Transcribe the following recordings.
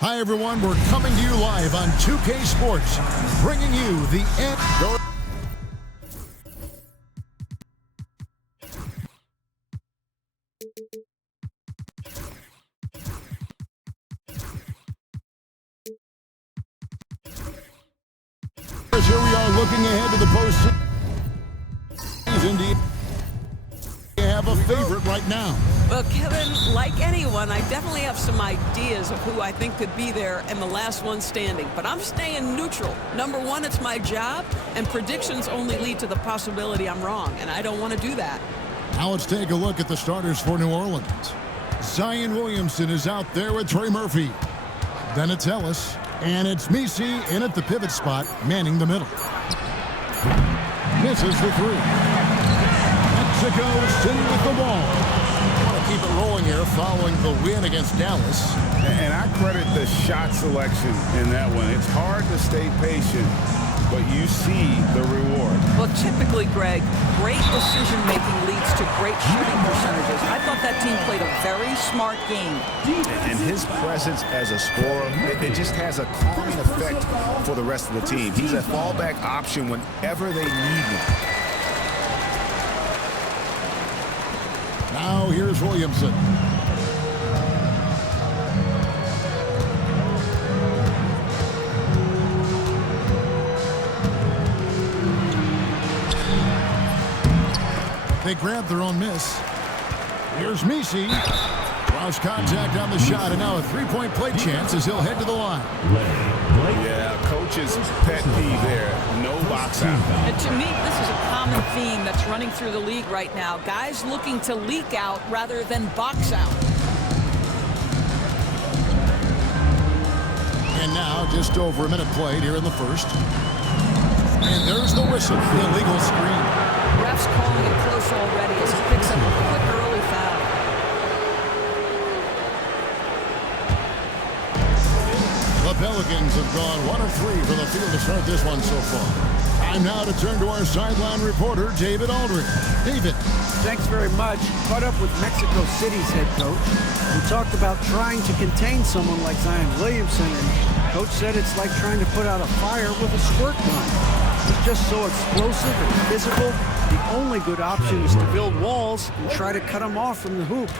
Hi, everyone. We're coming to you live on 2K Sports, bringing you the end. Here we are looking ahead to the postseason. Do you have a favorite right now? Well, Kevin, like anyone, I definitely have some ideas of who I think could be there and the last one standing. But I'm staying neutral. Number one, it's my job, and predictions only lead to the possibility I'm wrong, and I don't want to do that. Now let's take a look at the starters for New Orleans. Zion Williamson is out there with Trey Murphy. Then it's Ellis, and it's Messi in at the pivot spot, manning the middle. Misses the three. Mexico City with the ball. Want to keep it rolling here following the win against Dallas. And I credit the shot selection in that one. It's hard to stay patient, but you see the reward. Well, typically, Greg, great decision-making leads to great shooting percentages. I thought that team played a very smart game. And his presence as a scorer, it just has a calming effect for the rest of the team. He's a fallback option whenever they need him. Now here's Williamson. They grab their own miss. Here's Messi. Lost contact on the shot, and now a three-point play chance as he'll head to the line. Yeah, coach's pet peeve there. No box out. And to me, this is a common theme that's running through the league right now. Guys looking to leak out rather than box out. And now just over a minute played here in the first. And there's the whistle, the illegal screen. Ref's calling it close already as he picks up a quick early foul. The Pelicans have gone 1 of 3 from the field to start this one so far. Time now to turn to our sideline reporter, David Aldridge. David. Thanks very much. Caught up with Mexico City's head coach. We talked about trying to contain someone like Zion Williamson, and coach said it's like trying to put out a fire with a squirt gun. He's just so explosive and physical. The only good option is to build walls and try to cut him off from the hoop.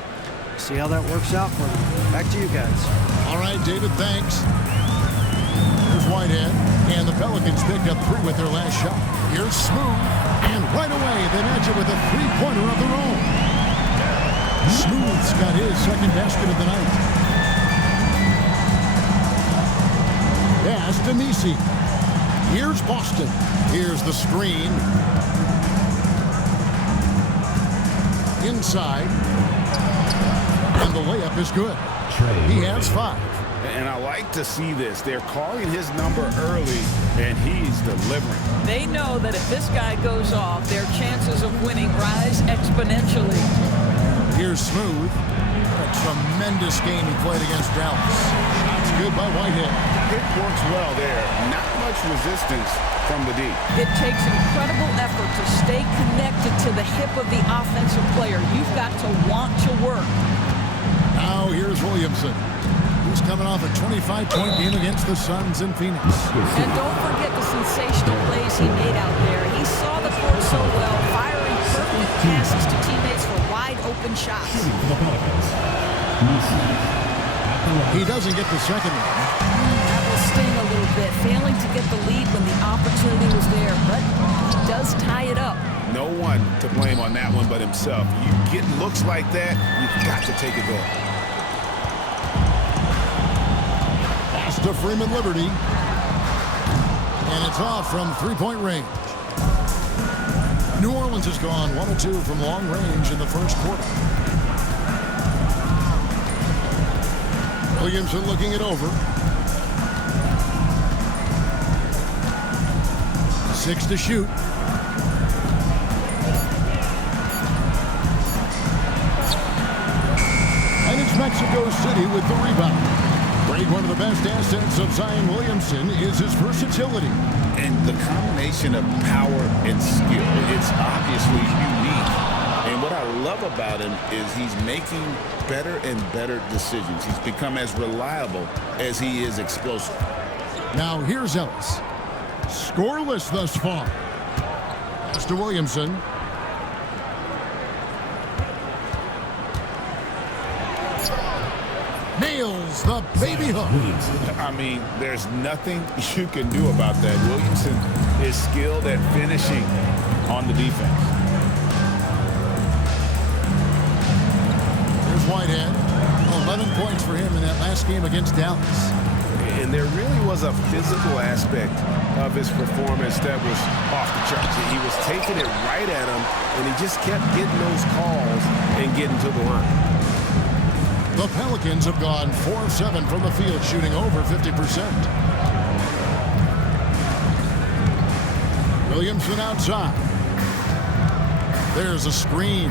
See how that works out for him. Back to you guys. All right, David, thanks. Here's Whitehead, and the Pelicans picked up 3 with their last shot. Here's Smooth, and right away they match it with a three-pointer of their own. Smooth's got his second basket of the night. Pass to Messi. Here's Boston. Here's the screen. Inside. And the layup is good. He has 5. And I like to see this. They're calling his number early, and he's delivering. They know that if this guy goes off, their chances of winning rise exponentially. Here's Smooth. A tremendous game he played against Dallas. Shots good by Whitehead. It works well there. Not much resistance from the D. It takes incredible effort to stay connected to the hip of the offensive player. You've got to want to work. Now here's Williamson. He's coming off a 25-point game against the Suns in Phoenix. And don't forget the sensational plays he made out there. He saw the court so well, firing perfect passes to teammates for wide-open shots. He doesn't get the second one. That will sting a little bit, failing to get the lead when the opportunity was there, but he does tie it up. No one to blame on that one but himself. You get looks like that, you've got to take it back. Pass to Freeman Liberty. And it's off from three-point range. New Orleans has gone 1 of 2 from long range in the first quarter. Williamson looking it over. 6 to shoot. And it's Mexico City with the rebound. Greg, one of the best assets of Zion Williamson is his versatility. And the combination of power and skill, it's obviously unique. And what I love love about him is he's making better and better decisions. He's become as reliable as he is explosive. Now here's Ellis. Scoreless thus far. Mr. Williamson. Nails the baby hook. I mean, there's nothing you can do about that. Williamson is skilled at finishing on the defense. Here's Whitehead. 11 points for him in that last game against Dallas. And there really was a physical aspect of his performance that was off the charts. He was taking it right at him, and he just kept getting those calls and getting to the line. The Pelicans have gone 4 of 7 from the field, shooting over 50%. Williamson outside. There's a screen.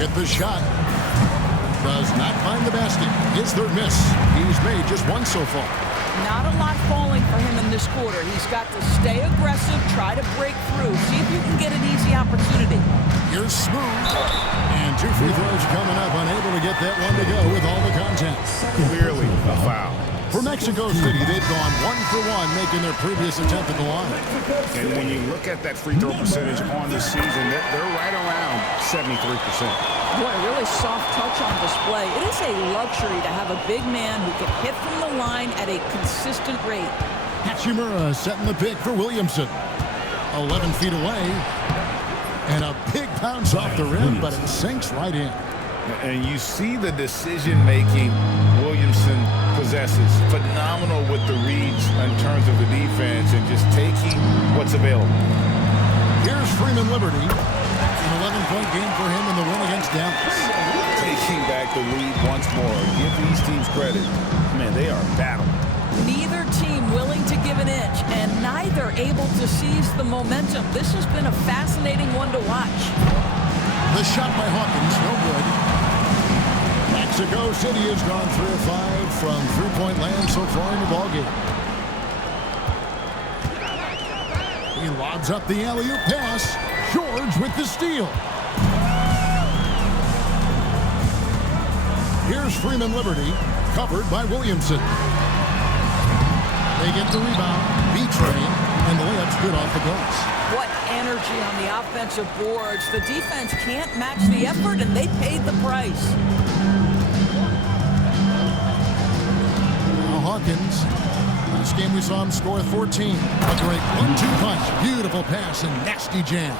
Hit the shot. Does not find the basket. His third miss. He's made just one so far. Not a lot falling for him in this quarter. He's got to stay aggressive, try to break through, see if you can get an easy opportunity. Here's Smooth. And 2 free throws coming up, unable to get that one to go with all the contact. Clearly a foul. For Mexico City, they've gone 1 for 1, making their previous attempt at the line. And when you look at that free throw percentage on the season, they're right around 73%. Boy, a really soft touch on display. It is a luxury to have a big man who can hit from the line at a consistent rate. Hachimura setting the pick for Williamson. 11 feet away. And a big bounce off the rim, but it sinks right in. And you see the decision-making Williamson possesses. Phenomenal with the reads in terms of the defense and just taking what's available. Here's Freeman Liberty. An 11-point game for him in the win against Dallas. Taking back the lead once more. Give these teams credit. Man, they are battling. Neither team willing to give an inch, and neither able to seize the momentum. This has been a fascinating one to watch. The shot by Hawkins, no good. Mexico City has gone 3 of 5 from three-point land so far in the ballgame. He lobs up the alley-oop pass. George with the steal. Here's Freeman Liberty, covered by Williamson. They get the rebound, B-Train, and the layup's good off the glass. What energy on the offensive boards. The defense can't match the effort, and they paid the price. Now Hawkins. Last game we saw him score 14. A great 1-2 punch. Beautiful pass and nasty jam.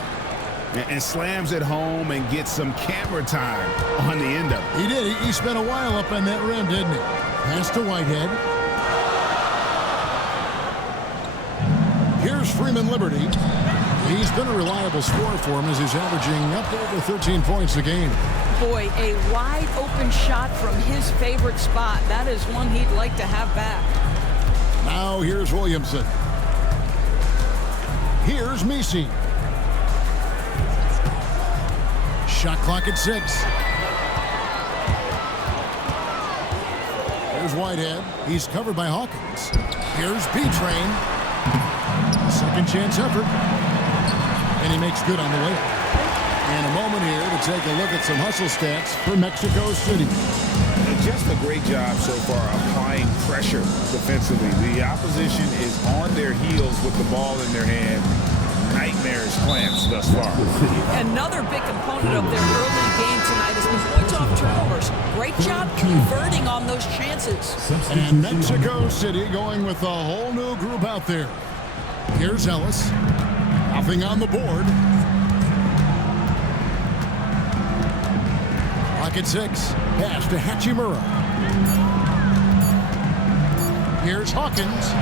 And slams it home and gets some camera time on the end of it. He did. He spent a while up on that rim, didn't he? Pass to Whitehead. Here's Freeman Liberty. He's been a reliable scorer for him as he's averaging up to over 13 points a game. Boy, a wide open shot from his favorite spot. That is one he'd like to have back. Now here's Williamson. Here's Misi. Shot clock at 6. Here's Whitehead. He's covered by Hawkins. Here's B-Train. Second chance effort. And he makes good on the way. And a moment here to take a look at some hustle stats for Mexico City. And just a great job so far applying pressure defensively. The opposition is on their heels with the ball in their hand. Nightmarish clamps thus far. Another big component of their early game tonight is the points off turnovers. Great job converting on those chances. And Mexico City going with a whole new group out there. Here's Ellis. Nothing on the board. Clock at 6. Pass to Hachimura. Here's Hawkins.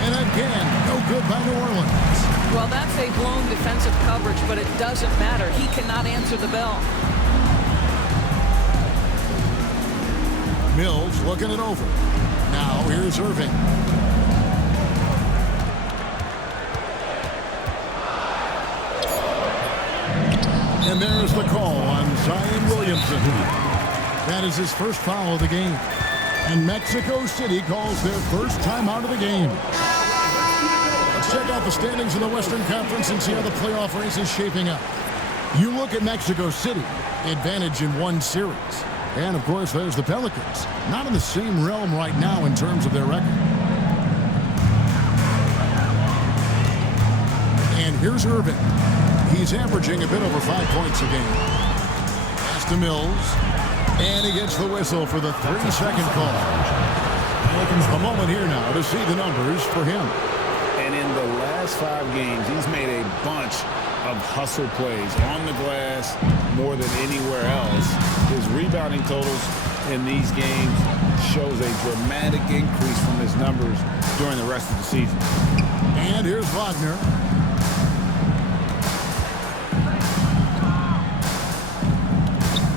And again, no good by New Orleans. Well, that's a blown defensive coverage, but it doesn't matter. He cannot answer the bell. Mills looking it over. Now here's Irving. And there's the call on Zion Williamson. That is his first foul of the game. And Mexico City calls their first time out of the game. Let's check out the standings in the Western Conference and see how the playoff race is shaping up. You look at Mexico City, advantage in one series. And, of course, there's the Pelicans. Not in the same realm right now in terms of their record. And here's Irving. He's averaging a bit over 5 points a game. Pass to Mills. And he gets the whistle for the 3-second call. A moment here now to see the numbers for him. And in the last 5 games, he's made a bunch of hustle plays on the glass more than anywhere else. His rebounding totals in these games shows a dramatic increase from his numbers during the rest of the season. And here's Wagner.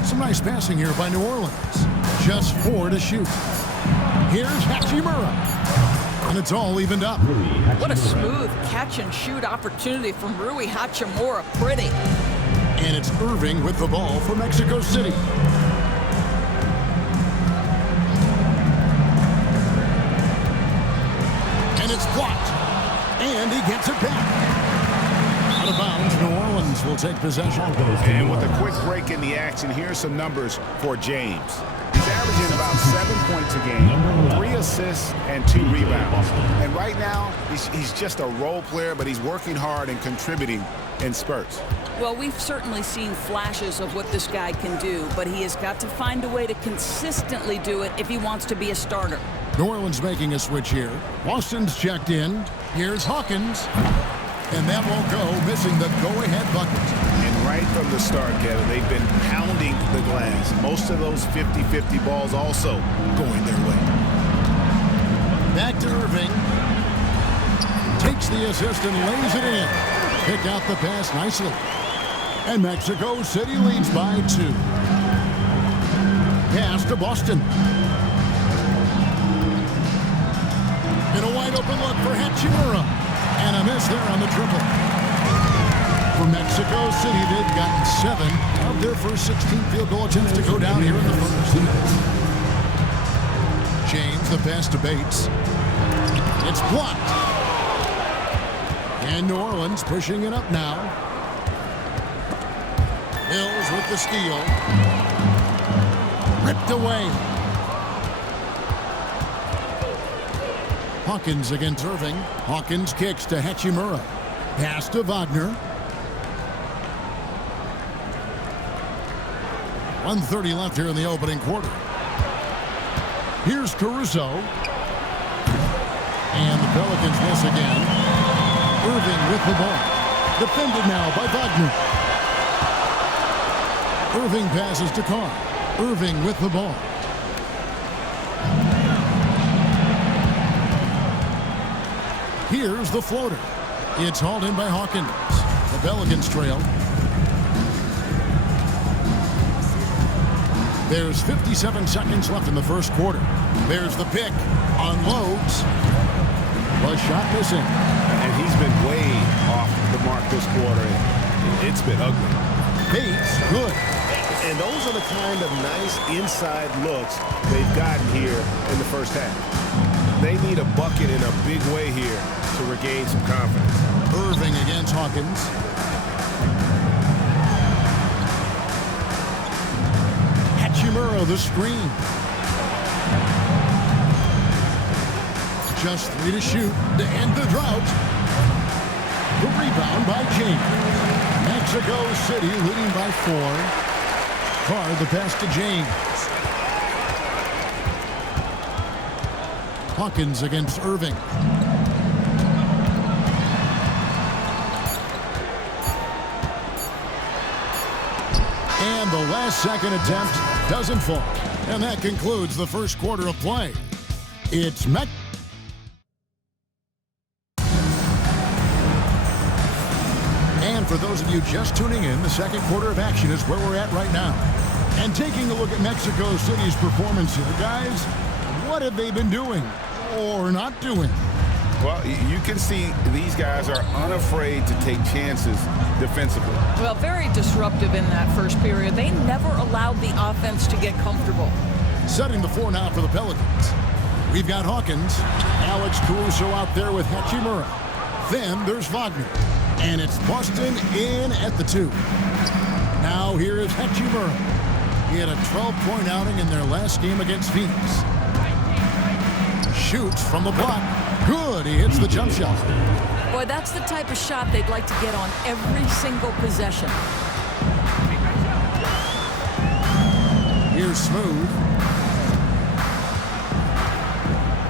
Some nice passing here by New Orleans. Just 4 to shoot. Here's Hachimura. And it's all evened up. What a smooth catch-and-shoot opportunity from Rui Hachimura. Pretty. And it's Irving with the ball for Mexico City. And it's blocked. And he gets it back. Out of bounds, New Orleans will take possession. And with a quick break in the action, here's some numbers for James. He's averaging about 7 points a game, 3 assists, and 2 rebounds. And right now, he's just a role player, but he's working hard and contributing in spurts. Well, we've certainly seen flashes of what this guy can do, but he has got to find a way to consistently do it if he wants to be a starter. New Orleans making a switch here. Boston's checked in. Here's Hawkins. And that won't go, missing the go-ahead bucket. And right from the start, Kevin, they've been pounding the glass. Most of those 50-50 balls also going their way. Back to Irving. Takes the assist and lays it in. Picked out the pass nicely. And Mexico City leads by 2. Pass to Boston. In a wide open look for Hachimura. And a miss there on the triple. For Mexico City, they've gotten 7 of their first 16 field goal attempts to go down here in the first. James, the pass to Bates. It's blocked. And New Orleans pushing it up now. Mills with the steal. Ripped away. Hawkins against Irving. Hawkins kicks to Hachimura. Pass to Wagner. 1:30 left here in the opening quarter. Here's Caruso. And the Pelicans miss again. Irving with the ball. Defended now by Wagner. Irving passes to Carr. Irving with the ball. Here's the floater. It's hauled in by Hawkins. The Pelicans trail. There's 57 seconds left in the first quarter. There's the pick. Unloads. The shot missing. And he's been way off the mark this quarter. It's been ugly. Bates, good. And those are the kind of nice inside looks they've gotten here in the first half. They need a bucket in a big way here to regain some confidence. Irving against Hawkins. Hachimura, the screen. Just 3 to shoot to end the drought. The rebound by James. Mexico City leading by 4. Carr, the pass to James. Hawkins against Irving. And the last second attempt doesn't fall. And that concludes the first quarter of play. It's Mexico. And for those of you just tuning in, the second quarter of action is where we're at right now. And taking a look at Mexico City's performance here, guys, what have they been doing or not doing? Well, you can see these guys are unafraid to take chances defensively. Well, very disruptive in that first period. They never allowed the offense to get comfortable. Setting the floor now for the Pelicans. We've got Hawkins. Alex Caruso out there with Hachimura. Then there's Wagner. And it's Boston in at the 2. Now here is Hachimura. He had a 12-point outing in their last game against Phoenix. Shoots from the block. Good. He hits the jump shot. Boy, that's the type of shot they'd like to get on every single possession. Here's Smooth.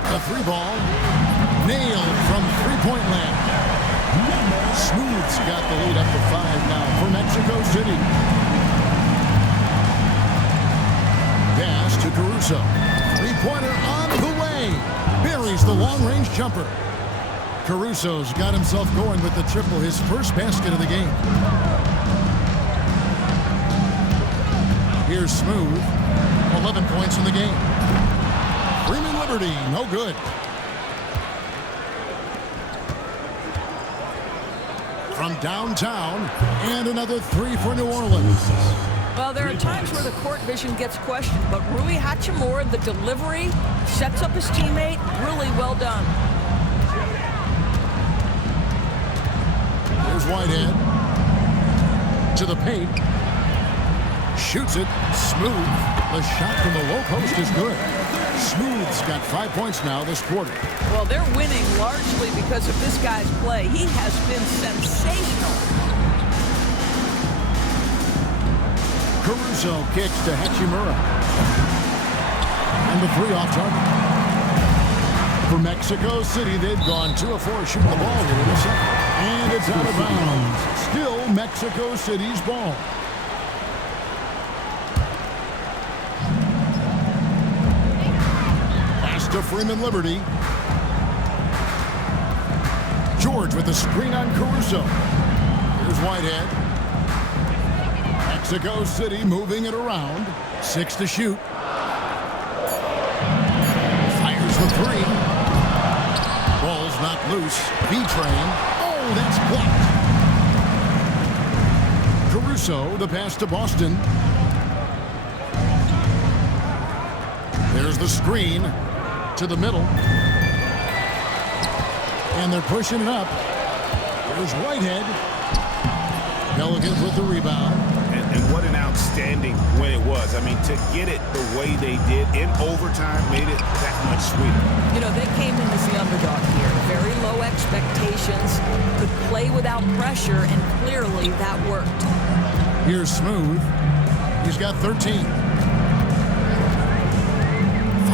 A 3-ball. Nailed from 3-point land. Smooth's got the lead up to 5 now for Mexico City. Pass to Caruso. 3-pointer on the way. Buries the long-range jumper. Caruso's got himself going with the triple, his first basket of the game. Here's Smooth. 11 points in the game. Freeman Liberty, no good. From downtown, and another 3 for New Orleans. Well, there are times where the court vision gets questioned, but Rui Hachimura, the delivery, sets up his teammate. Really well done. Here's Whitehead. To the paint. Shoots it. Smooth. The shot from the low post is good. Smooth's got 5 points now this quarter. Well, they're winning largely because of this guy's play. He has been sensational. Caruso kicks to Hachimura. And the 3 off target. For Mexico City, they've gone 2 of 4 shooting the ball here in the second. And it's out of bounds. Still Mexico City's ball. Pass to Freeman Liberty. George with the screen on Caruso. Here's Whitehead. Mexico City moving it around. 6 to shoot. Fires for 3. Ball's not loose. B-Train. Oh, that's blocked. Caruso, the pass to Boston. There's the screen to the middle. And they're pushing it up. There's Whitehead. Pelicans with the rebound. And what an outstanding win it was. I mean, to get it the way they did in overtime made it that much sweeter. You know, they came in as the underdog here. Very low expectations. Could play without pressure, and clearly that worked. Here's Smooth. He's got 13.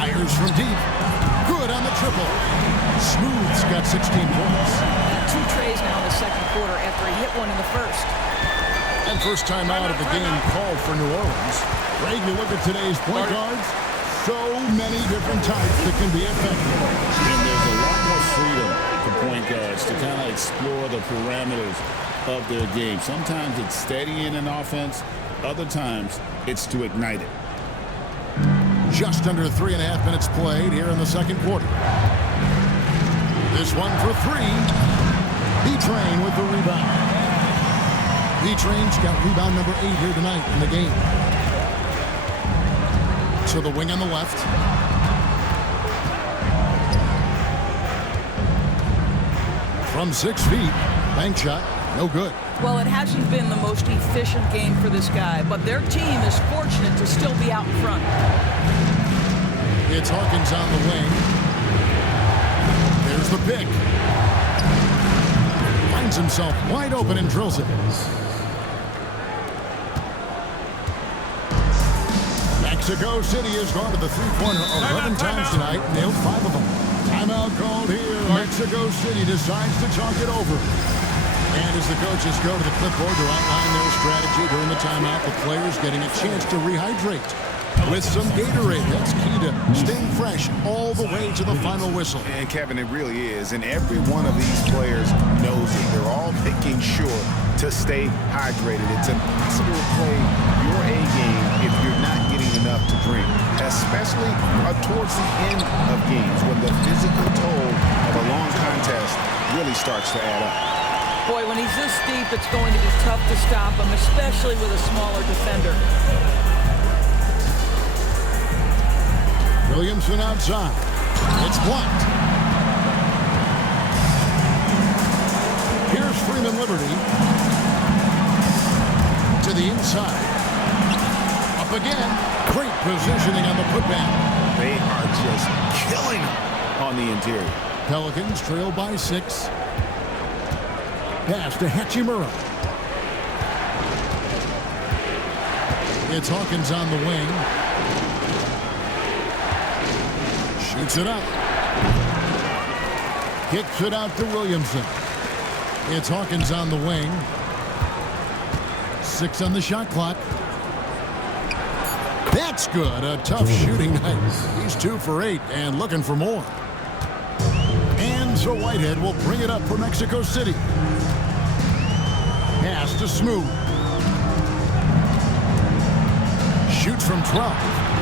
Fires from deep. Good on the triple. Smooth's got 16 points. 2 trays now in the second quarter after he hit one in the first. And first time out of the game called for New Orleans. Greg, you look at today's point guards, so many different types that can be effective. And there's a lot more freedom for point guards to kind of explore the parameters of their game. Sometimes it's steadying an offense. Other times it's to ignite it. Just under 3.5 minutes played here in the second quarter. This one for 3. B-Train with the rebound. B-Train's got rebound number 8 here tonight in the game. So the wing on the left. From 6 feet, bank shot, no good. Well, it hasn't been the most efficient game for this guy, but their team is fortunate to still be out in front. It's Harkins on the wing. There's the pick. Finds himself wide open and drills it. Mexico City has gone to the three-pointer 11 times tonight, nailed 5 of them. Timeout called here. Mexico City decides to talk it over. And as the coaches go to the clipboard to outline their strategy during the timeout, the players getting a chance to rehydrate with some Gatorade. That's key to staying fresh all the way to the final whistle. And Kevin, it really is. And every one of these players knows it. They're all making sure to stay hydrated. It's impossible to play your A game if you're not getting enough to drink, especially towards the end of games when the physical toll of a long contest really starts to add up. Boy, when he's this deep, it's going to be tough to stop him, especially with a smaller defender. Williamson outside. It's blocked. taking liberty. To the inside. Up again. Great positioning on the putback. They are just killing them on the interior. Pelicans trail by 6. Pass to Hachimura. It's Hawkins on the wing. Shoots it up. Kicks it out to Williamson. It's Hawkins on the wing. 6 on the shot clock. That's good. A tough shooting night. He's 2 for 8 and looking for more. And so Whitehead will bring it up for Mexico City. Pass to Smooth. Shoots from 12.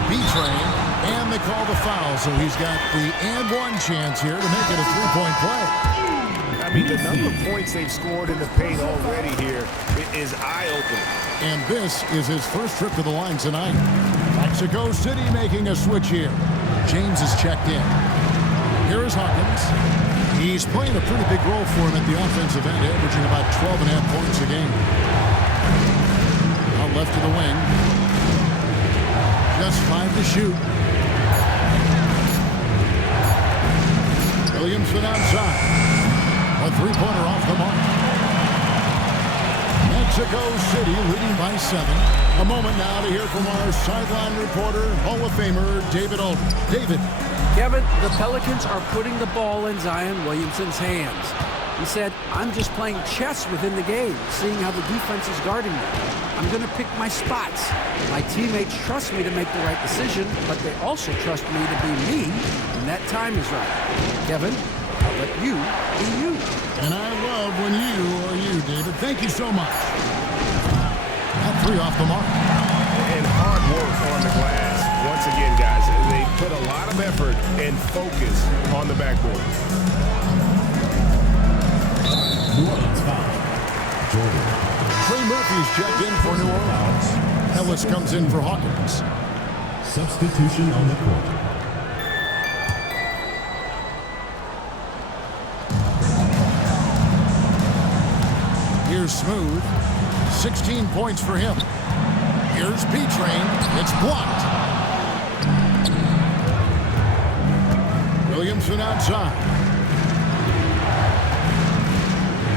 B-Train. And they call the foul, so he's got the and one chance here to make it a 3-point play. I mean, the number of points they've scored in the paint already here is eye-opening. And this is his first trip to the line tonight. Mexico City making a switch here. James is checked in. Here is Hawkins. He's playing a pretty big role for him at the offensive end, averaging about 12.5 points a game. Out left to the wing. Just 5 to shoot. Williamson outside. A 3-pointer off the mark. Mexico City leading by 7. A moment now to hear from our sideline reporter, Hall of Famer David Aldridge. David. Kevin, the Pelicans are putting the ball in Zion Williamson's hands. He said, I'm just playing chess within the game, seeing how the defense is guarding me. I'm going to pick my spots. My teammates trust me to make the right decision, but they also trust me to be me when that time is right. Kevin, I'll let you be you. And I love when you are you, David. Thank you so much. That 3 off the mark. And hard work on the glass. Once again, guys, they put a lot of effort and focus on the backboard. New Orleans foul. Jordan. Trey Murphy's checked in for New Orleans. Ellis comes in for Hawkins. Substitution on the court. Here's Smooth. 16 points for him. Here's B-Train. It's blocked. Williamson outside.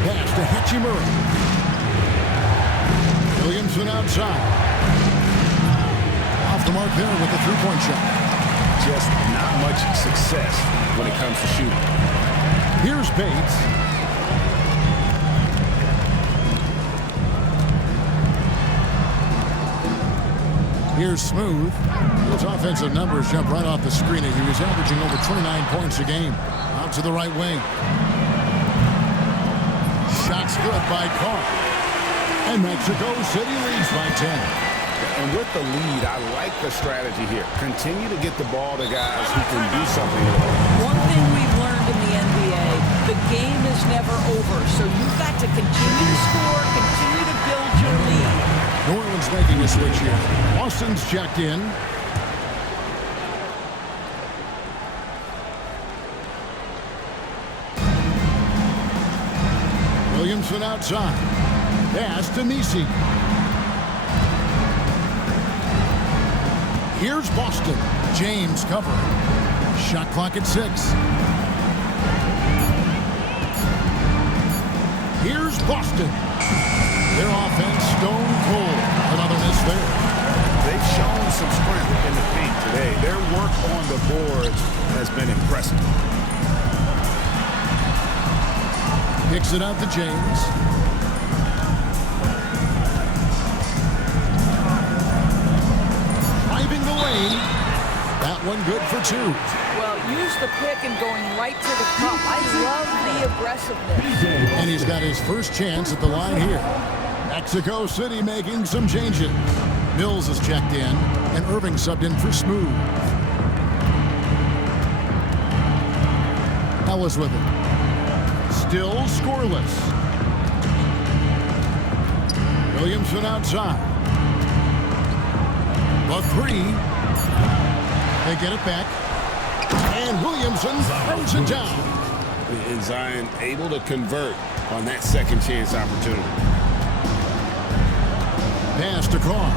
Pass to Hachimura. Williamson outside. Off the mark there with the 3-point shot. Just not much success when it comes to shooting. Here's Bates. Here's Smooth. Those offensive numbers jump right off the screen. He was averaging over 29 points a game. Out to the right wing. Shots good by Carr. And Mexico City leads by 10. And with the lead, I like the strategy here. Continue to get the ball to guys who can do something with it. One thing we've learned in the NBA, the game is never over. So you've got to continue to score, continue to build your lead. New Orleans making a switch here. Austin's checked in. Williamson outside. Pass to Nisi. Here's Boston. James covering. Shot clock at 6. Here's Boston. Their offense stone cold. Another miss there. They've shown some strength in the paint today. Their work on the boards has been impressive. Kicks it out to James. Driving the lane. That one good for 2. Well, use the pick and going right to the cup. I love the aggressiveness. And he's got his first chance at the line here. Mexico City making some changes. Mills is checked in, and Irving subbed in for Smooth. Ellis with it. Still scoreless. Williamson outside. The 3. They get it back. And Williamson throws it down. And Zion able to convert on that second chance opportunity. Pass to Carr.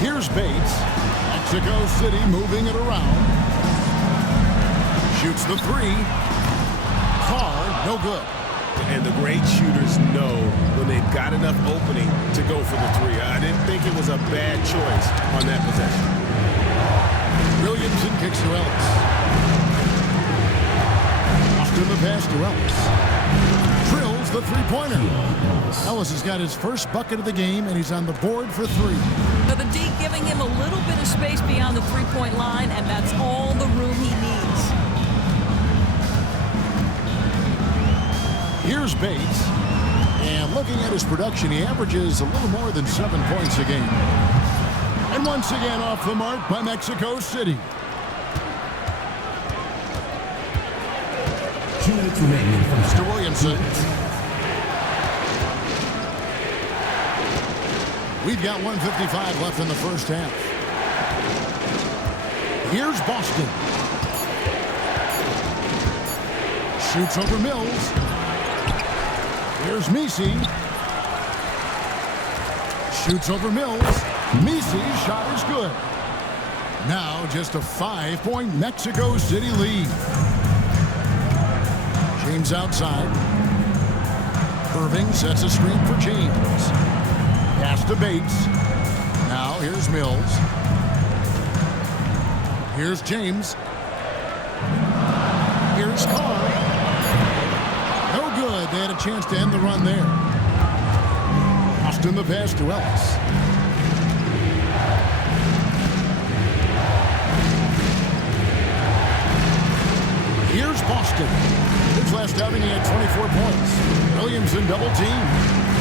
Here's Bates. Mexico City moving it around. Shoots the three. Carr, no good. And the great shooters know when they've got enough opening to go for the three. I didn't think it was a bad choice on that possession. Williamson kicks to Ellis. Austin the pass to Ellis. Drills the three-pointer. Ellis has got his first bucket of the game, and he's on the board for three. Now the D giving him a little bit of space beyond the three-point line, and that's all the room he needs. Here's Bates. And looking at his production, he averages a little more than 7 points a game. And once again off the mark by Mexico City. 2 minutes remaining. Mr. Williamson. We've got 1:55 left in the first half. Here's Boston. Shoots over Mills. Here's Messi. Shoots over Mills. Messi's shot is good. Now just a 5-point Mexico City lead. James outside. Irving sets a screen for James. Pass to Bates. Now here's Mills. Here's James. Here's Carr. No good. They had a chance to end the run there. Austin the pass to Ellis. Here's Boston. His last outing, he had 24 points. Williamson double team.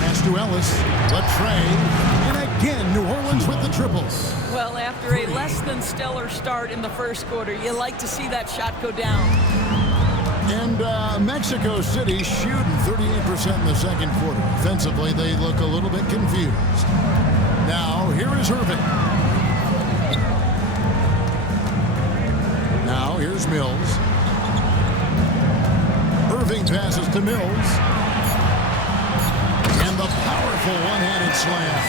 Pass to Ellis. Latrey. And again, New Orleans with the triples. Well, after a less than stellar start in the first quarter, you like to see that shot go down. And Mexico City shooting 38% in the second quarter. Offensively, they look a little bit confused. Now, here is Irving. Now, here's Mills. Irving passes to Mills. And the powerful one-handed slam.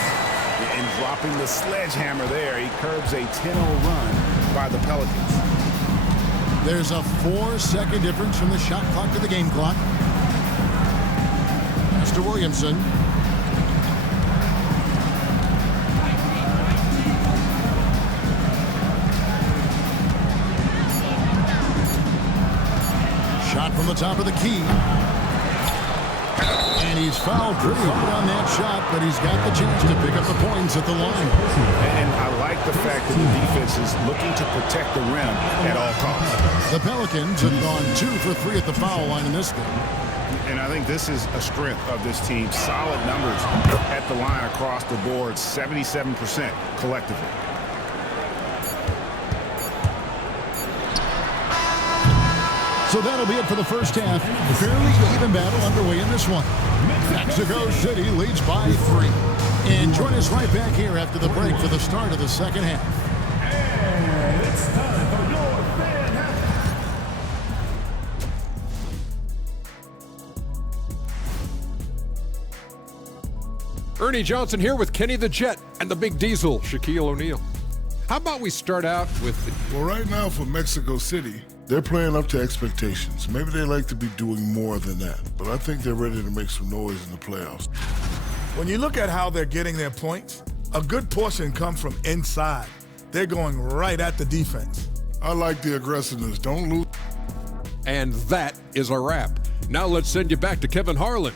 And dropping the sledgehammer there, he curbs a 10-0 run by the Pelicans. There's a 4-second difference from the shot clock to the game clock. Mr. Williamson. Shot from the top of the key. And he's fouled pretty hard on that shot, but he's got the chance to pick up the points at the line. And I like the fact that the defense is looking to protect the rim at all costs. The Pelicans have gone 2 for 3 at the foul line in this game. And I think this is a strength of this team. Solid numbers at the line across the board, 77% collectively. So that'll be it for the first half. Fairly even battle underway in this one. Mexico City leads by 3. And join us right back here after the break for the start of the second half. And it's time for your fan half. Ernie Johnson here with Kenny the Jet and the Big Diesel, Shaquille O'Neal. How about we start out with... Well, right now for Mexico City, they're playing up to expectations. Maybe they like to be doing more than that, but I think they're ready to make some noise in the playoffs. When you look at how they're getting their points, a good portion comes from inside. They're going right at the defense. I like the aggressiveness. Don't lose. And that is a wrap. Now let's send you back to Kevin Harlan.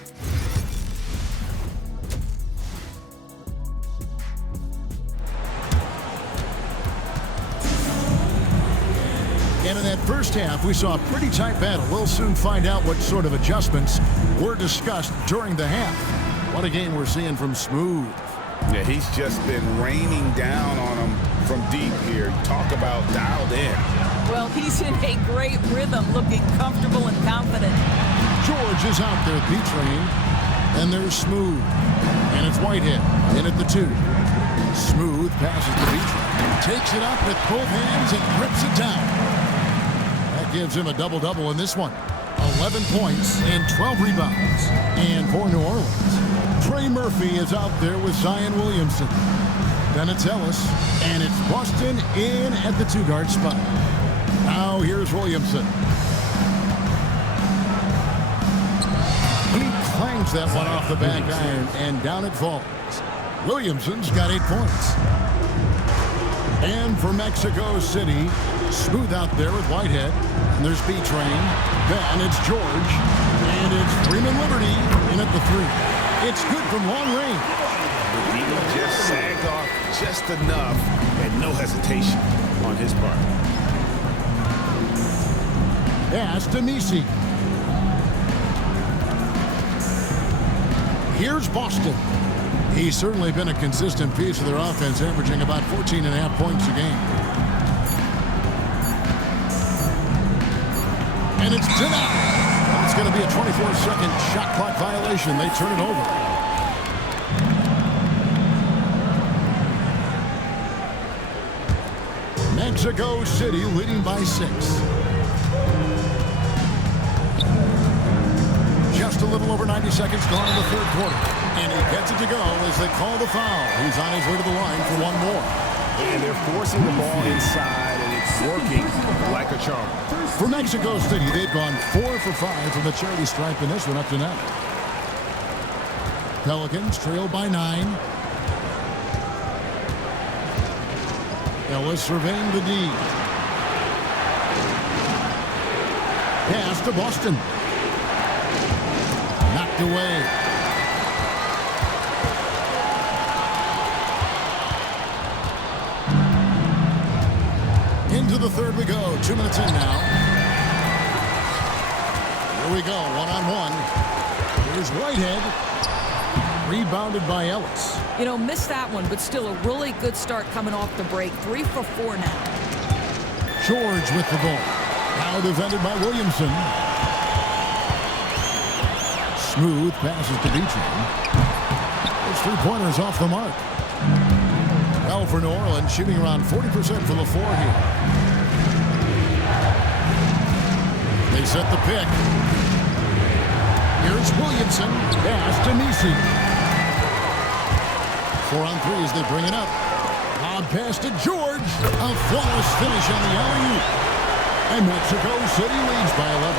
And in that first half, we saw a pretty tight battle. We'll soon find out what sort of adjustments were discussed during the half. What a game we're seeing from Smooth. Yeah, he's just been raining down on them from deep here. Talk about dialed in. Well, he's in a great rhythm, looking comfortable and confident. George is out there at B-Train. And there's Smooth. And it's Whitehead in at the 2. Smooth passes to B-Train. Takes it up with both hands and grips it down. That gives him a double-double in this one. 11 points and 12 rebounds. And for New Orleans, Trey Murphy is out there with Zion Williamson. Then it's Ellis, and it's Boston in at the 2-guard spot. Now here's Williamson. He clangs that one off the back iron, and down it falls. Williamson's got 8 points. And for Mexico City, smooth out there with Whitehead. And there's B-Train. Then it's George. And it's Freeman Liberty in at the 3. It's good from long range. He just sagged off just enough and no hesitation on his part. Pass to Misi. Here's Boston. He's certainly been a consistent piece of their offense, averaging about 14.5 points a game. And it's denied. It's going to be a 24-second shot clock violation. They turn it over. Mexico City leading by 6. Just a little over 90 seconds gone in the third quarter. And he gets it to go as they call the foul. He's on his way to the line for one more. And they're forcing the ball inside, and it's working like a charm. For Mexico City, they've gone 4 for 5 from the charity stripe in this one up to now. Pelicans trail by 9. Ellis surveying the D. Pass to Boston. Knocked away. Into the third we go. 2 minutes in now. Here we go. One-on-one. Here's Whitehead. Rebounded by Ellis. You know, missed that one, but still a really good start coming off the break. 3 for 4 now. George with the ball. Now defended by Williamson. Smooth passes to B-Train. Those 3-pointers off the mark. Well, for New Orleans, shooting around 40% from the floor here. They set the pick. Here's Williamson. Pass to Misi. 4 on 3 as they bring it up. Lob pass to George. A flawless finish on the alley-oop. And Mexico City leads by 11.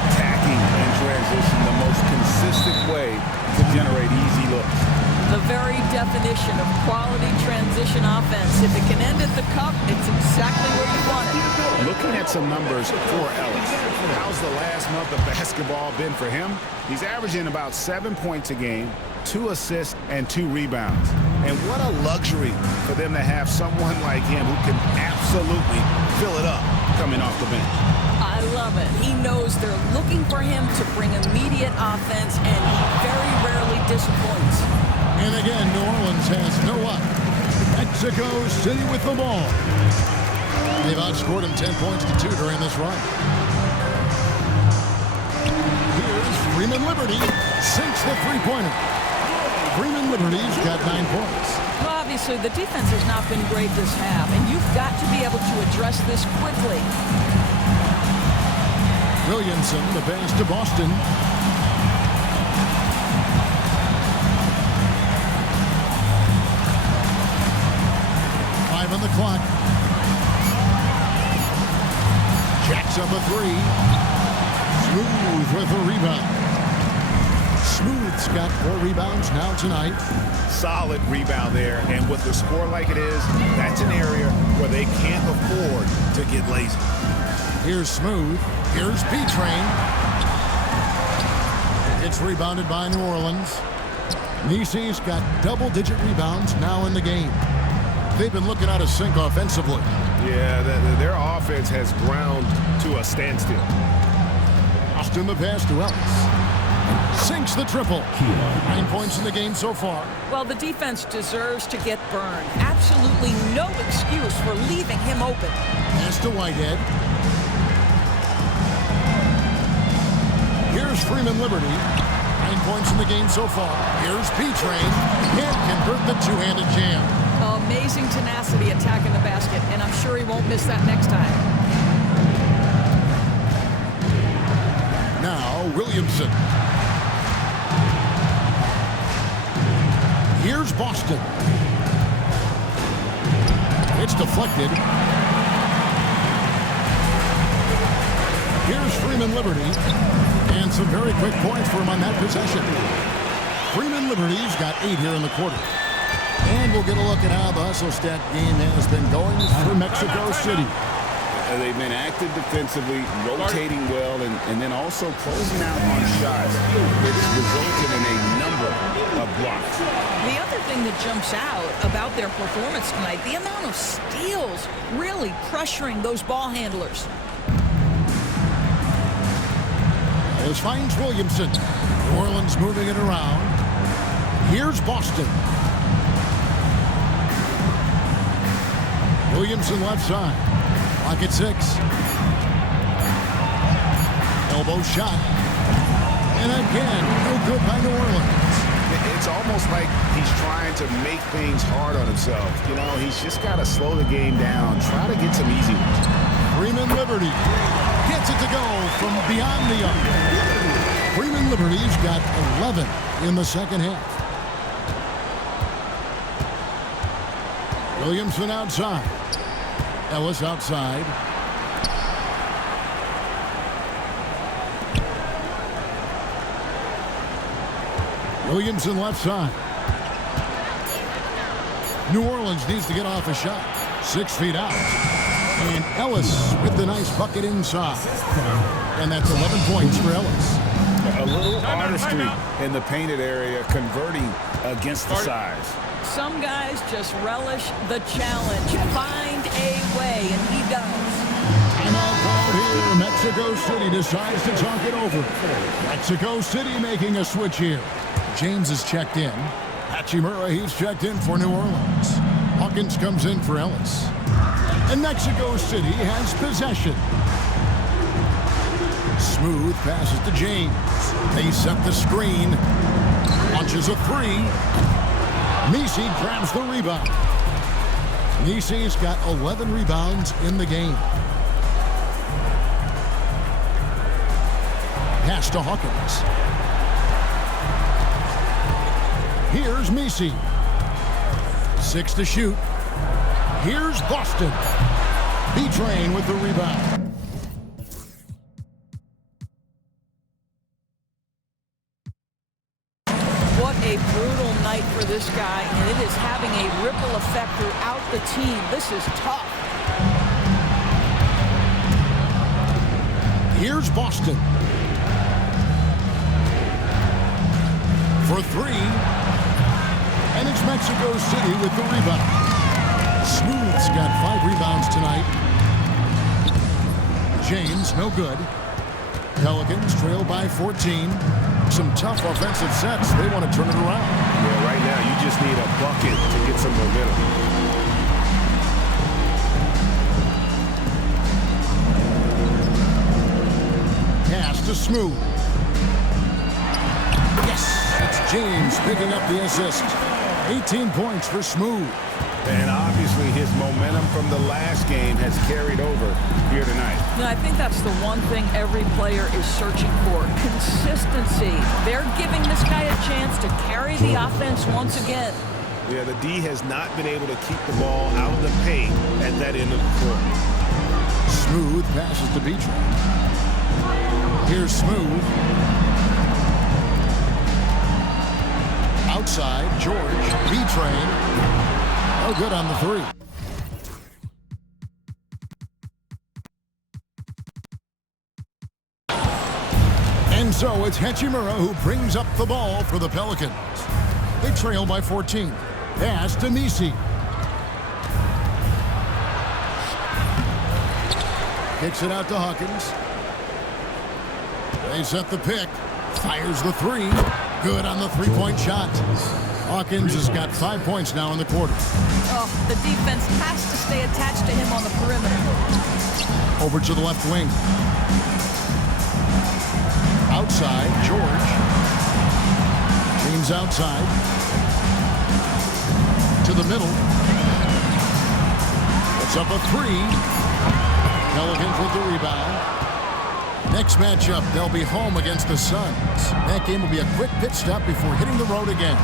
Attacking in transition, the most consistent way to generate easy looks. The very definition of quality transition offense. If it can end at the cup, it's exactly where you want it. Looking at some numbers for Ellis. How's the last month of basketball been for him? He's averaging about 7 points a game, 2 assists, and 2 rebounds. And what a luxury for them to have someone like him who can absolutely fill it up coming off the bench. I love it. He knows they're looking for him to bring immediate offense, and he very rarely disappoints. And again, New Orleans has no up. Mexico City with the ball. They've outscored him 10 points to 2 during this run. Here's Freeman Liberty. Sinks the 3-pointer. Freeman Liberty's got 9 points. Well, obviously, the defense has not been great this half, and you've got to be able to address this quickly. Williamson, the pass to Boston. On the clock. Jacks up a 3. Smooth with a rebound. Smooth's got 4 rebounds now tonight. Solid rebound there, and with the score like it is, that's an area where they can't afford to get lazy. Here's Smooth. Here's B-Train. It's rebounded by New Orleans. Misi's got double-digit rebounds now in the game. They've been looking out of sync offensively. Yeah, their offense has ground to a standstill. Austin the pass to Ellis. Sinks the triple. 9 points in the game so far. Well, the defense deserves to get burned. Absolutely no excuse for leaving him open. Pass to Whitehead. Here's Freeman Liberty. 9 points in the game so far. Here's B-Train. Can't convert the two-handed jam. Amazing tenacity attacking the basket, and I'm sure he won't miss that next time. Williamson. Here's Boston. It's deflected. Here's Freeman Liberty. And some very quick points for him on that possession. Freeman Liberty's got 8 here in the quarter. And we'll get a look at how the hustle stat game has been going for Mexico City. They've been active defensively, rotating well, and then also closing out on shots, which resulted in a number of blocks. The other thing that jumps out about their performance tonight, the amount of steals really pressuring those ball handlers. This finds Williamson. New Orleans moving it around. Here's Boston. Williamson left side. Clock at 6. Elbow shot. And again, no good by New Orleans. It's almost like he's trying to make things hard on himself. You know, he's just got to slow the game down. Try to get some easy ones. Freeman Liberty gets it to go from beyond the arc. Freeman Liberty's got 11 in the second half. Williamson outside. Ellis outside. Williamson left side. New Orleans needs to get off a shot. 6 feet out. And Ellis with the nice bucket inside. And that's 11 points for Ellis. A little artistry in the painted area, converting against the size. Some guys just relish the challenge. Find a way, and he does. Timeout called here. Mexico City decides to talk it over. Mexico City making a switch here. James is checked in. Hachimura, he's checked in for New Orleans. Hawkins comes in for Ellis. And Mexico City has possession. Smooth passes to James. They set the screen. Launches a 3. Messi grabs the rebound. Messi's got 11 rebounds in the game. Pass to Hawkins. Here's Messi. 6 to shoot. Here's Boston. B-Train with the rebound. What a brutal night for this guy, and it is having a ripple effect throughout the team. This is tough. Here's Boston. For 3. And it's Mexico City with the rebound. Smooth's got 5 rebounds tonight. James, no good. Pelicans trail by 14. Some tough offensive sets. They want to turn it around. Yeah, right now you just need a bucket to get some momentum. Pass to Smooth. Yes, it's James picking up the assist. 18 points for Smooth. And obviously his momentum from the last game has carried over here tonight. And I think that's the one thing every player is searching for. Consistency. They're giving this guy a chance to carry the offense once again. Yeah, the D has not been able to keep the ball out of the paint at that end of the court. Smooth passes to B-Train. Here's Smooth. Outside, George. B-Train. No good on the 3. And so it's Hachimura who brings up the ball for the Pelicans. They trail by 14. Pass to Messi. Kicks it out to Hawkins. They set the pick. Fires the 3. Good on the 3-point shot. Hawkins has got 5 points now in the quarter. Oh, the defense has to stay attached to him on the perimeter. Over to the left wing. Outside, George. James outside. To the middle. Puts up a 3. Pelicans with the rebound. Next matchup, they'll be home against the Suns. That game will be a quick pit stop before hitting the road again.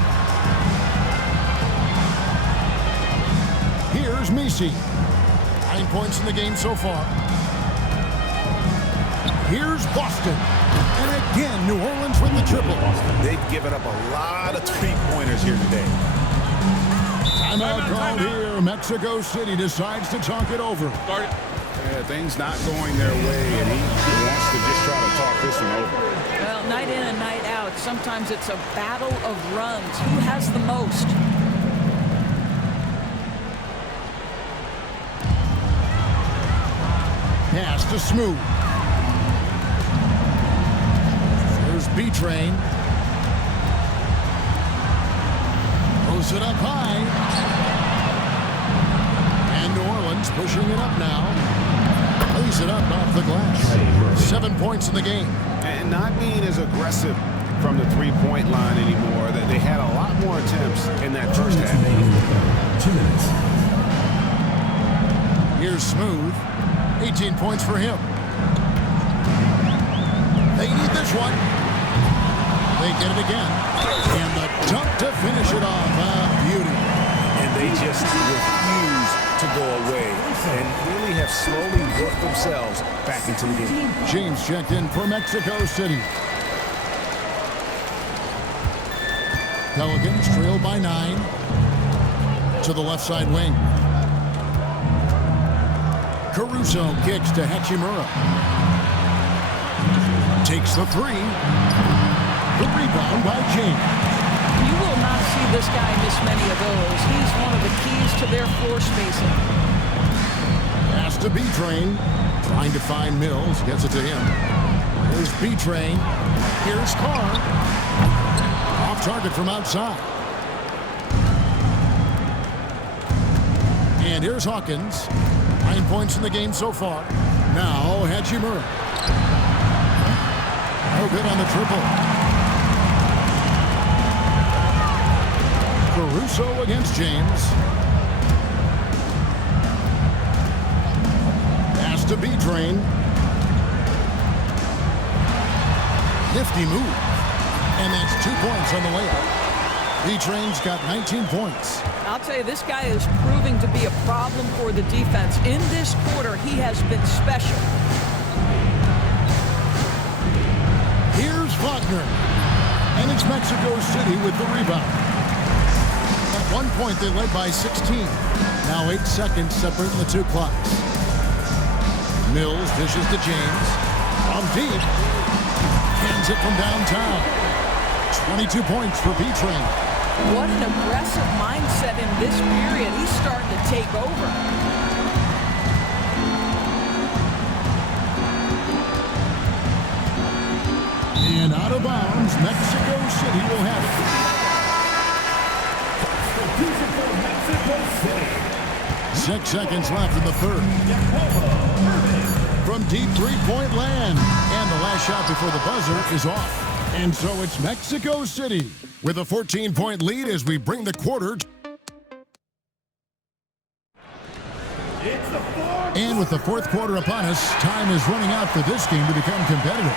Here's Messi. 9 points in the game so far. Here's Boston. And again, New Orleans with the triple. They've given up a lot of three-pointers here today. Timeout called here. Mexico City decides to talk it over. Yeah, things not going their way, and he wants to just try to talk this one over. Well, night in and night out, sometimes it's a battle of runs. Who has the most? Pass to Smooth. There's B-Train. Throws it up high. And New Orleans pushing it up now. Lays it up off the glass. 7 points in the game. And not being as aggressive from the three-point line anymore. That they had a lot more attempts in that first half. 2 minutes. Here's Smooth. 18 points for him. They need this one. They get it again. And the dunk to finish it off. Beauty. And they just refuse to go away and really have slowly worked themselves back into the game. James checked in for Mexico City. Pelicans trail by 9 to the left side wing. Caruso kicks to Hachimura. Takes the three. The rebound by James. You will not see this guy miss many of those. He's one of the keys to their floor spacing. Pass to B-Train. Trying to find Mills. Gets it to him. Here's B-Train. Here's Carr. Off target from outside. And here's Hawkins. 9 points in the game so far. Now Hachimura. No good on the triple. Caruso against James. Pass to B-Train. Nifty move. And that's 2 points on the layup. B-Train's got 19 points. I'll tell you, this guy is proving to be a problem for the defense. In this quarter, he has been special. Here's Wagner. And it's Mexico City with the rebound. At one point, they led by 16. Now 8 seconds separating the two clocks. Mills dishes to James. From deep. Hands it from downtown. 22 points for B-Train. What an aggressive mindset in this period. He's starting to take over. And out of bounds, Mexico City will have it. 6 seconds left in the third. From deep three-point land. And the last shot before the buzzer is off. And so it's Mexico City with a 14-point lead as we bring the quarter. And with the fourth quarter upon us, time is running out for this game to become competitive.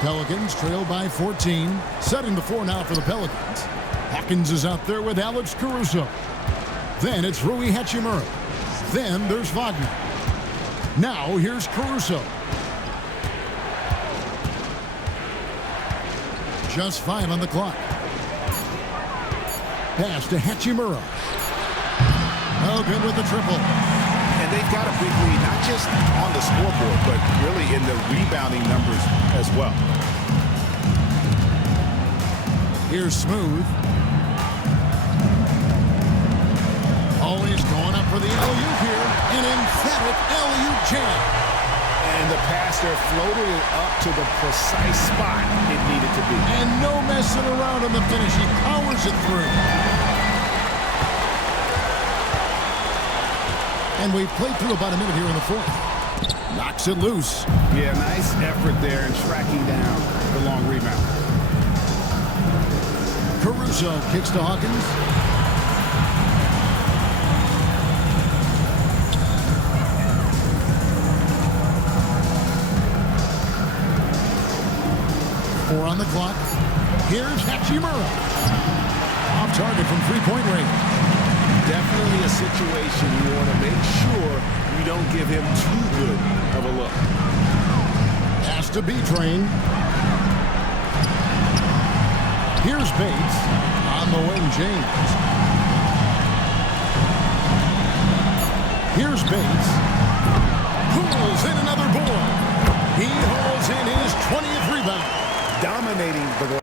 Pelicans trail by 14, setting the floor now for the Pelicans. Hawkins is out there with Alex Caruso. Then it's Rui Hachimura. Then there's Wagner. Now here's Caruso. Just 5 on the clock. Pass to Hachimura. Oh, good with the triple. And they've got a big lead, not just on the scoreboard, but really in the rebounding numbers as well. Here's Smooth. Always going up for the alley-oop here. An emphatic alley-oop jam. And the pass there floated it up to the precise spot it needed to be. And no messing around on the finish. He powers it through. And we've played through about a minute here in the fourth. Knocks it loose. Yeah, nice effort there in tracking down the long rebound. Caruso kicks to Hawkins. 4 on the clock. Here's Hachimura. Off target from three-point range. Definitely a situation you want to make sure you don't give him too good of a look. Pass to B-Train. Here's Bates. On the wing, James. Here's Bates. Pulls in another board. He hauls in his 20th rebound. Dominating the glass.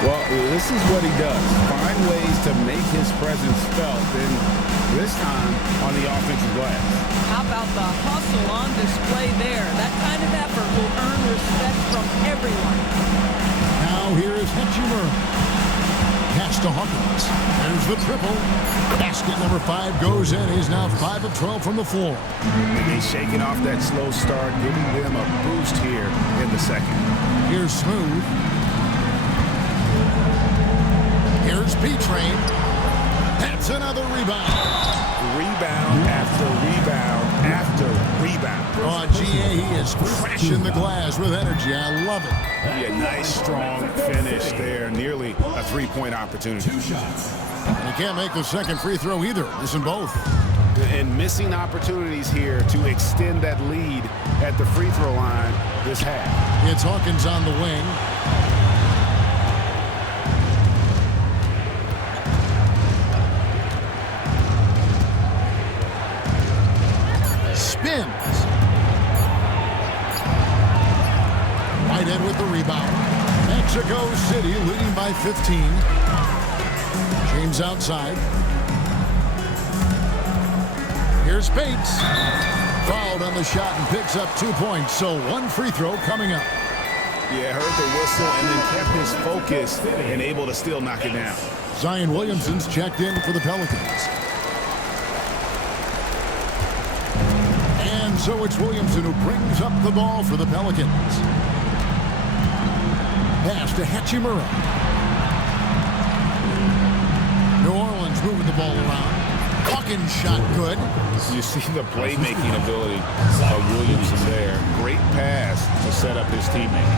Well, this is what he does. Find ways to make his presence felt, and this time on the offensive glass. How about the hustle on display there? That kind of effort will earn respect from everyone. Now here is Hachimura. Pass to Hawkins. There's the triple. Basket number 5 goes in. He's now 5 of 12 from the floor. And they shaking off that slow start, giving them a boost here in the second. Here's Smooth. Here's B-Train. That's another rebound. Rebound after rebound after rebound. Oh, GA, he is crashing the glass with energy. I love it. Yeah, nice, strong finish there. Nearly a three-point opportunity. 2 shots. And he can't make the second free throw either. Missing both. And missing opportunities here to extend that lead at the free throw line this half. It's Hawkins on the wing. Spins. Whitehead with the rebound. Mexico City leading by 15. James outside. Here's Bates. Fouled on the shot and picks up 2 points. So 1 free throw coming up. Yeah, heard the whistle and then kept his focus and able to still knock it down. Zion Williamson's checked in for the Pelicans. And so it's Williamson who brings up the ball for the Pelicans. Pass to Hachimura. New Orleans moving the ball around. Hawkins shot good. You see the playmaking ability of Williamson there. Great pass to set up his teammate.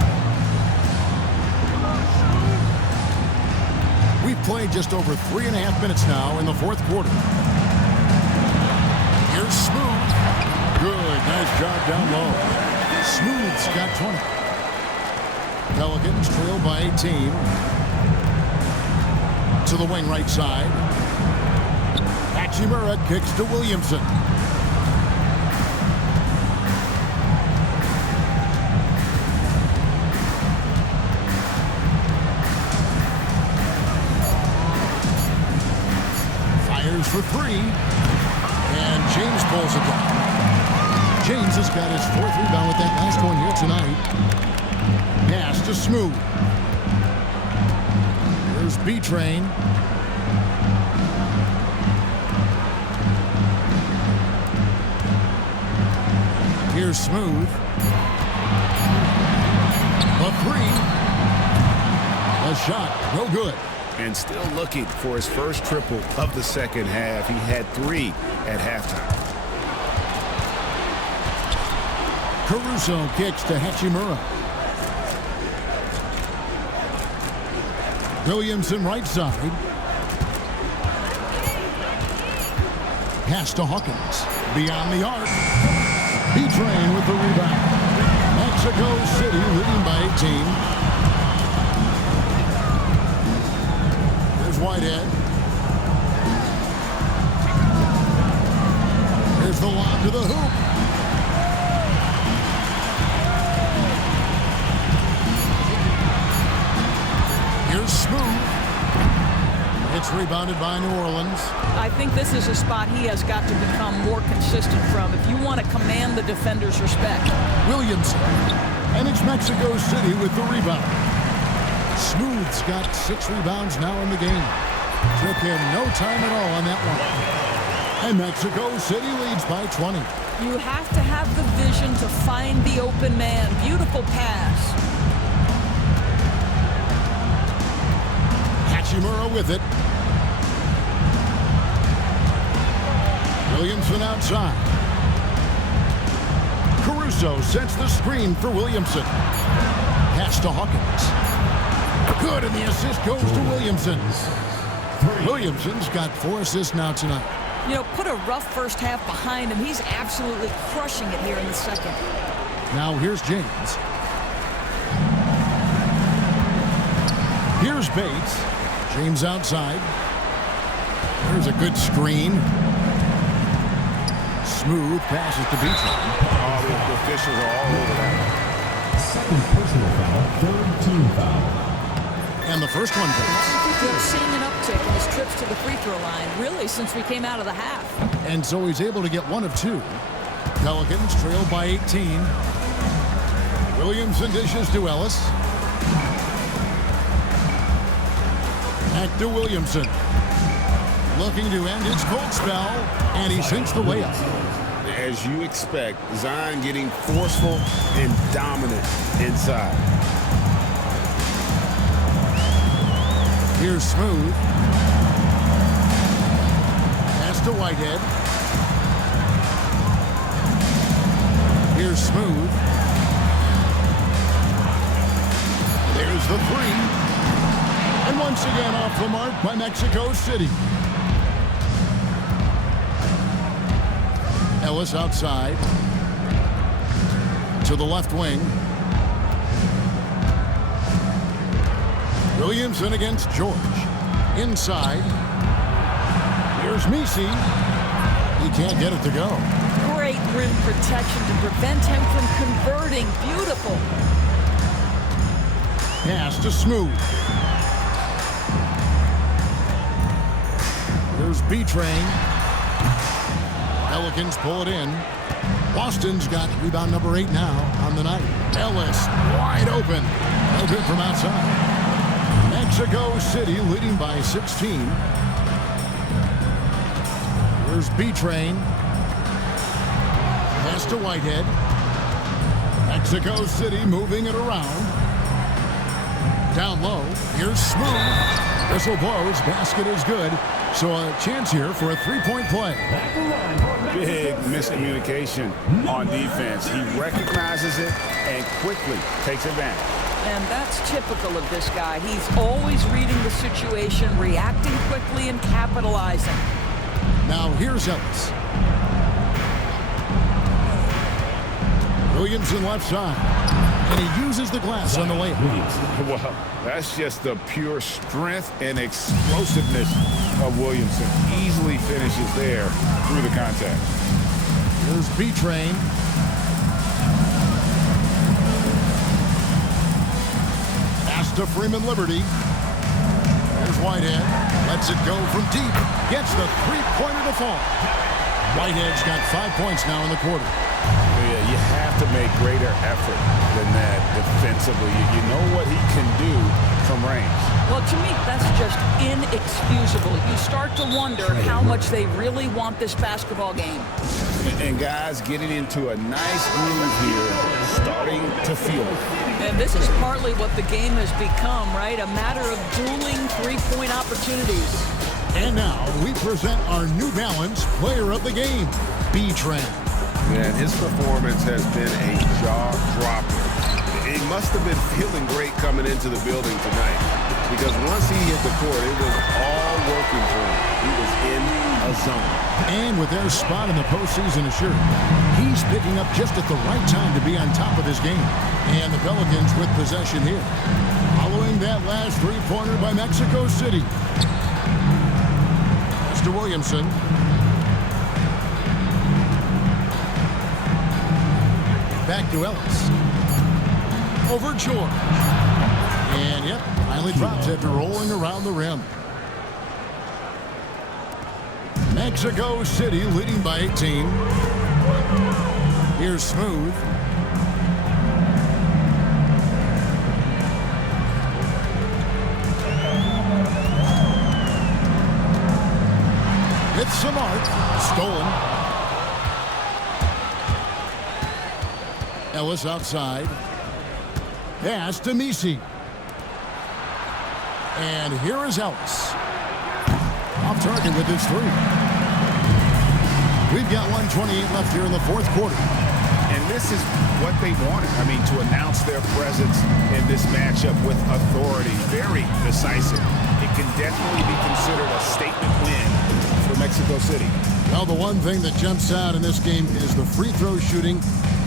We've played just over 3.5 minutes now in the fourth quarter. Here's Smooth. Good, nice job down low. Smooth's got 20. Pelicans trail by 18. To the wing right side. Hachimura kicks to Williamson. Fires for 3. And James pulls it down. James has got his 4th rebound with that last one here tonight. Pass to Smooth. Here's B-Train. Here's Smooth. A 3. A shot, no good. And still looking for his first triple of the second half. He had 3 at halftime. Caruso kicks to Hachimura. Williamson right side. Pass to Hawkins. Beyond the arc. B-Train with the rebound. Mexico City leading by 18. There's Whitehead. Here's the lob to the hoop. Here's Smooth. It's rebounded by New Orleans. I think this is a spot he has got to become more consistent from if you want to command the defender's respect. Williamson. And it's Mexico City with the rebound. Smooth's got 6 rebounds now in the game. Took him no time at all on that one. And Mexico City leads by 20. You have to have the vision to find the open man. Beautiful pass. Hachimura with it. Williamson outside. Caruso sets the screen for Williamson. Pass to Hawkins. Good, and the assist goes to Williamson. Williamson's got 4 assists now tonight. You know, put a rough first half behind him. He's absolutely crushing it here in the second. Now here's James. Here's Bates. James outside. There's a good screen. Smooth passes to Beachman. Oh, the officials are all over that. Second personal foul, third team foul. And the first one goes. We're seeing an uptick in his trips to the free throw line, really, since we came out of the half. And so he's able to get 1 of 2. Pelicans trail by 18. Williamson dishes to Ellis. Back to Williamson. Looking to end his cold spell, and he sinks the layup. As you expect, Zion getting forceful and dominant inside. Here's Smooth. Pass to Whitehead. Here's Smooth. There's the 3. And once again off the mark by Mexico City. Ellis outside. To the left wing. Williamson against George. Inside. Here's Messi. He can't get it to go. Great rim protection to prevent him from converting. Beautiful. Pass to Smooth. There's B-Train. Pelicans pull it in. Boston's got rebound number 8 now on the night. Ellis wide open. No good from outside. Mexico City leading by 16. Here's B-Train. Pass to Whitehead. Mexico City moving it around. Down low. Here's Smooth. Whistle blows. Basket is good. So a chance here for a 3-point play. Big miscommunication on defense. He recognizes it and quickly takes advantage. And that's typical of this guy. He's always reading the situation, reacting quickly, and capitalizing. Now here's Ellis. Williamson left side. And he uses the glass on the layup. Well, that's just the pure strength and explosiveness of Williamson. Easily finishes there through the contact. Here's B-Train. Pass to Freeman Liberty. There's Whitehead. Lets it go from deep. Gets the 3-pointer to fall. Whitehead's got 5 points now in the quarter. Yeah, you have to make greater effort than that defensively. You know what he can do from range. Well, to me, that's just inexcusable. You start to wonder how much they really want this basketball game. And guys getting into a nice groove here, starting to feel it. And this is partly what the game has become, right? A matter of dueling 3-point opportunities. And now we present our New Balance Player of the Game, B-Train. And his performance has been a jaw-dropper. He must have been feeling great coming into the building tonight, because once he hit the court, it was all working for him. He was in a zone. And with their spot in the postseason assured, he's picking up just at the right time to be on top of his game. And the Pelicans with possession here. Following that last 3-pointer by Mexico City. Mr. Williamson. Back to Ellis. Over George. And, yep, finally drops after rolling around the rim. Mexico City leading by 18. Here's Smooth. It's Samart. Stolen. Ellis outside. Pass to Messi. And here is Ellis. Off target with his 3. We've got 1:28 left here in the fourth quarter. And this is what they wanted. I mean, to announce their presence in this matchup with authority. Very decisive. It can definitely be considered a statement win for Mexico City. Well, the one thing that jumps out in this game is the free throw shooting,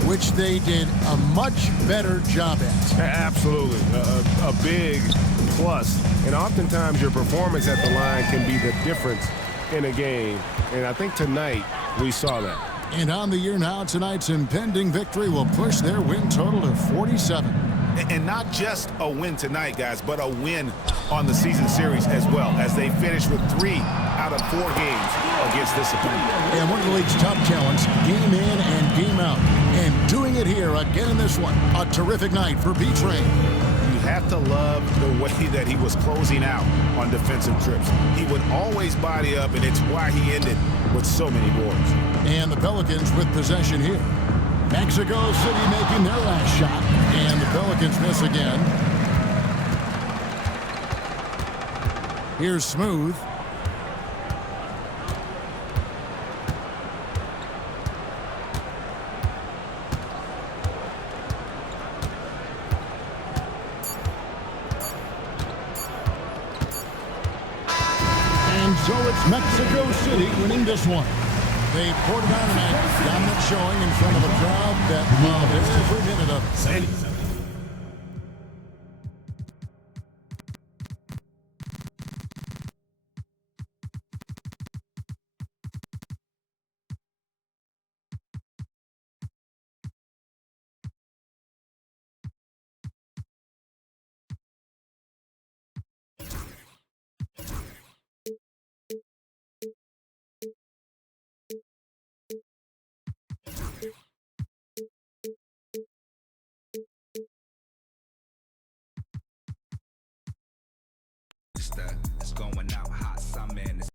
which they did a much better job at. Absolutely. A big plus. And oftentimes your performance at the line can be the difference in a game. And I think tonight we saw that. And on the year now, tonight's impending victory will push their win total to 47. And not just a win tonight, guys, but a win on the season series as well, as they finish with 3 out of 4 games against this opponent. And one of the league's top talents, game in and game out. And doing it here again in this one. A terrific night for B-Train. You have to love the way that he was closing out on defensive trips. He would always body up, and it's why he ended with so many boards. And the Pelicans with possession here. Mexico City making their last shot. And the Pelicans miss again. Here's Smooth. And so it's Mexico City winning this one. They poured it on tonight. Dominant showing in front of a crowd that loved every minute of it. It's going out hot, some man.